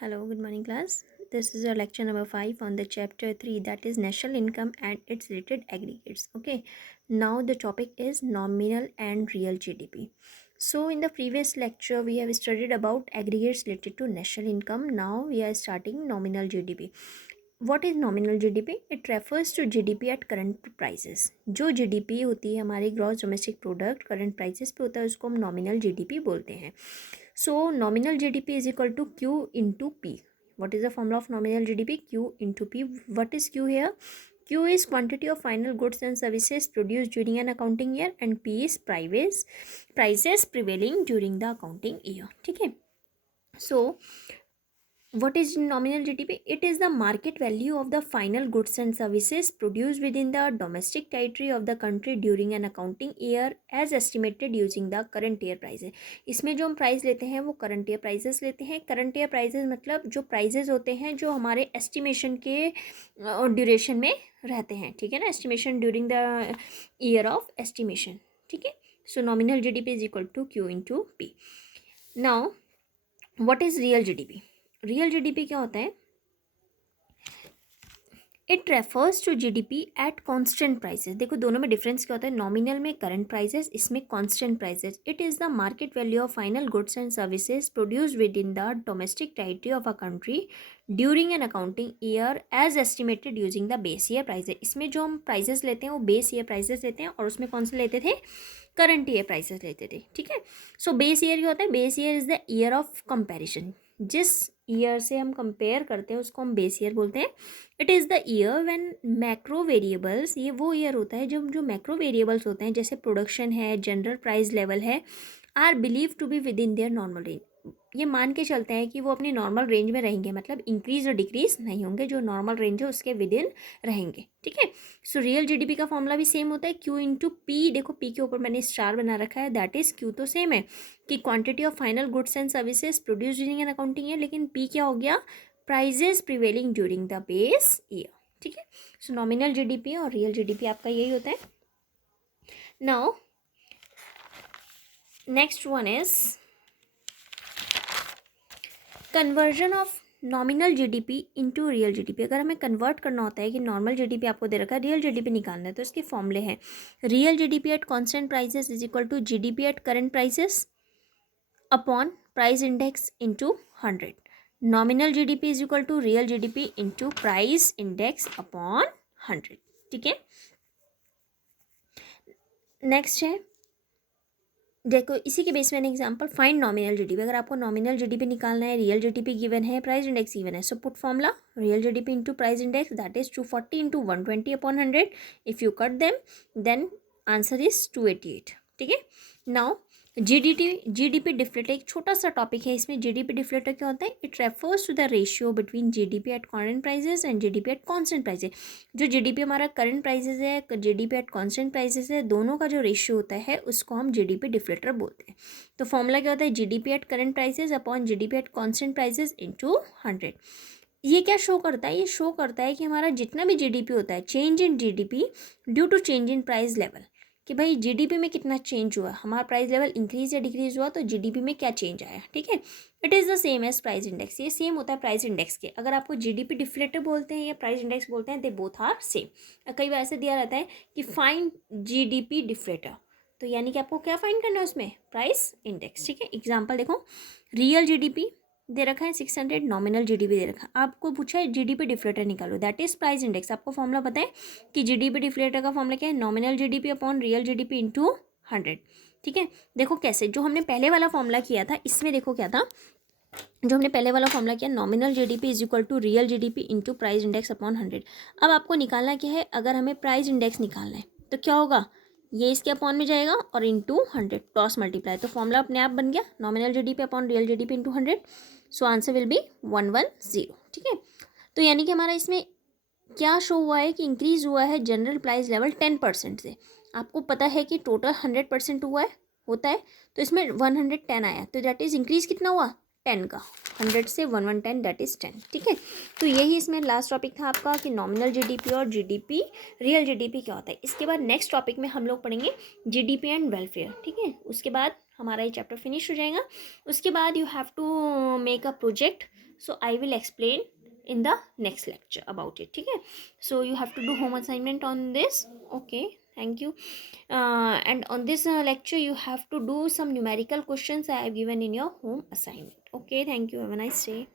Hello, good morning, class. This is your lecture number 5 on the chapter 3, that is national income and its related aggregates. Okay, now the topic is nominal and real GDP. So, in the previous lecture, we have studied about aggregates related to national income. Now, we are starting nominal GDP. What is nominal GDP? It refers to GDP at current prices. जो GDP होती है हमारी gross domestic product current prices पे होता है उसको हम nominal GDP बोलते हैं. So nominal GDP is equal to Q into P. What is the formula of nominal GDP? Q into P. What is Q here? Q is quantity of final goods and services produced during an accounting year and P is prices prevailing during the accounting year. ठीक है. So what is nominal GDP? It is the market value of the final goods and services produced within the domestic territory of the country during an accounting year as estimated using the current year prices. इसमें जो हम price लेते हैं वो current year prices लेते हैं. Current year prices मतलब जो प्राइसेस होते हैं जो हमारे एस्टिमेशन के ड्यूरेशन में रहते हैं. ठीक है ना, estimation during the year of estimation. ठीक है. So nominal GDP is equal to Q into P. Now what is real GDP? Real GDP क्या होता है? It refers to GDP at constant prices. देखो दोनों में डिफरेंस क्या होता है. नॉमिनल में करंट प्राइसेस, इसमें constant prices. It is the market value of final goods and services produced within the domestic territory of a country during an accounting year as estimated using the base year prices. इसमें जो हम prices लेते हैं वो base year prices लेते हैं और उसमें कौन से लेते थे? करंट ईयर प्राइसेस लेते थे. ठीक है. सो बेस ईयर क्या होता है? Base year is the year of comparison. जिस ईयर से हम कंपेयर करते हैं उसको हम बेस ईयर बोलते हैं. It is the year when macro variables, ये वो ईयर होता है जब जो मैक्रो वेरिएबल्स होते हैं जैसे प्रोडक्शन है, जनरल प्राइस लेवल है, are believe to be within their normal range. ये मान के चलते हैं कि वो अपनी नॉर्मल रेंज में रहेंगे, मतलब इंक्रीज और डिक्रीज नहीं होंगे, जो नॉर्मल रेंज है उसके विद इन रहेंगे. ठीक है. सो रियल GDP का फॉर्मूला भी सेम होता है, Q इंटू P. देखो P के ऊपर मैंने स्टार बना रखा है, दैट इज Q तो सेम है कि quantity of final goods and services produce during an accounting year, लेकिन P क्या हो गया? Prices prevailing during the base year. ठीक है. सो नॉमिनल GDP और रियल GDP आपका यही होता है. Now next one is conversion of nominal GDP into real GDP. अगर हमें कन्वर्ट करना होता है कि नॉर्मल GDP आपको दे रखा है, रियल GDP निकालना है, तो इसके फॉर्मूले हैं. Real GDP at constant prices is equal to GDP at current prices upon price index into 100. Nominal GDP is equal to real GDP into price index upon 100. ठीक है. नेक्स्ट है, देखो इसी के बेस में एग्जांपल, फाइंड नॉमिनल GDP. अगर आपको nominal GDP निकालना है, रियल GDP गिवन है, प्राइस इंडेक्स गिवन है, so put formula real GDP into price index, that is 240 into 120 upon 100. If you cut them then answer is 288. ठीक है. Now GDP deflator एक छोटा सा टॉपिक है. इसमें GDP डिफ्लेटर क्या होता है? It refers to the ratio between GDP at current prices and GDP at constant prices. जो GDP हमारा करंट प्राइसेस है, GDP एट कांस्टेंट प्राइसेस है, दोनों का जो रेशियो होता है उसको हम GDP डिफ्लेटर बोलते हैं. तो फॉर्मूला क्या होता है? GDP at current prices upon GDP at constant prices into 100. ये क्या शो करता है? ये शो करता है कि हमारा जितना भी GDP होता है, change in GDP due to change in price level, कि भाई GDP में कितना चेंज हुआ, हमारा प्राइस लेवल इंक्रीज या डिक्रीज हुआ तो GDP में क्या चेंज आया. ठीक है. It is the same as price index. ये सेम होता है प्राइस इंडेक्स के. अगर आपको GDP डिफ्लेटर बोलते हैं या प्राइस इंडेक्स बोलते हैं, दे बोथ आर सेम. कई बार ऐसे दिया रहता है कि फाइंड GDP डिफ्लेटर, तो यानी कि आपको क्या फाइंड करना है उसमें? Price index. ठीक है. एग्जाम्पल देखो, रियल GDP दे रखा है 600, नॉमिनल GDP दे रखा है. आपको पूछा है GDP डिफ्लेटर निकालो, दैट इज प्राइस इंडेक्स. आपको फॉर्मूला पता है कि GDP डिफ्लेटर का फॉर्मूला क्या है? Nominal GDP upon real GDP into 100. ठीक है. देखो कैसे, जो हमने पहले वाला फॉर्मूला किया था, इसमें देखो क्या था, जो हमने पहले वाला फॉर्मूला किया, nominal GDP is equal to real GDP into price index upon 100. अब आपको निकालना क्या है? अगर हमें प्राइस इंडेक्स निकालना है तो क्या होगा? ये इसके अपॉन में जाएगा और इंटू 100 क्रॉस मल्टीप्लाई, तो फॉर्मूला अपने आप बन गया nominal GDP upon real GDP into 100. So answer will be 110. ठीक है. तो यानी कि हमारा इसमें क्या शो हुआ है कि इंक्रीज हुआ है जनरल प्राइस लेवल 10% से. आपको पता है कि टोटल 100% हुआ है, होता है, तो इसमें 110 आया, तो दैट इज इंक्रीज कितना हुआ? 10 का. 100 से 110 दैट इज 10. ठीक है. तो यही इसमें लास्ट टॉपिक था आपका कि नॉमिनल GDP और GDP रियल GDP क्या होता है. इसके बाद नेक्स्ट टॉपिक में हम लोग पढ़ेंगे GDP एंड वेलफेयर. ठीक है. उसके बाद हमारा ये चैप्टर फिनिश हो जाएगा. उसके बाद you have to make a project So I will explain in the next lecture about it. ठीक है, so you have to do home assignment on this. Okay, thank you. And on this lecture you have to do some numerical questions I have given in your home assignment. Okay, thank you, have a nice day.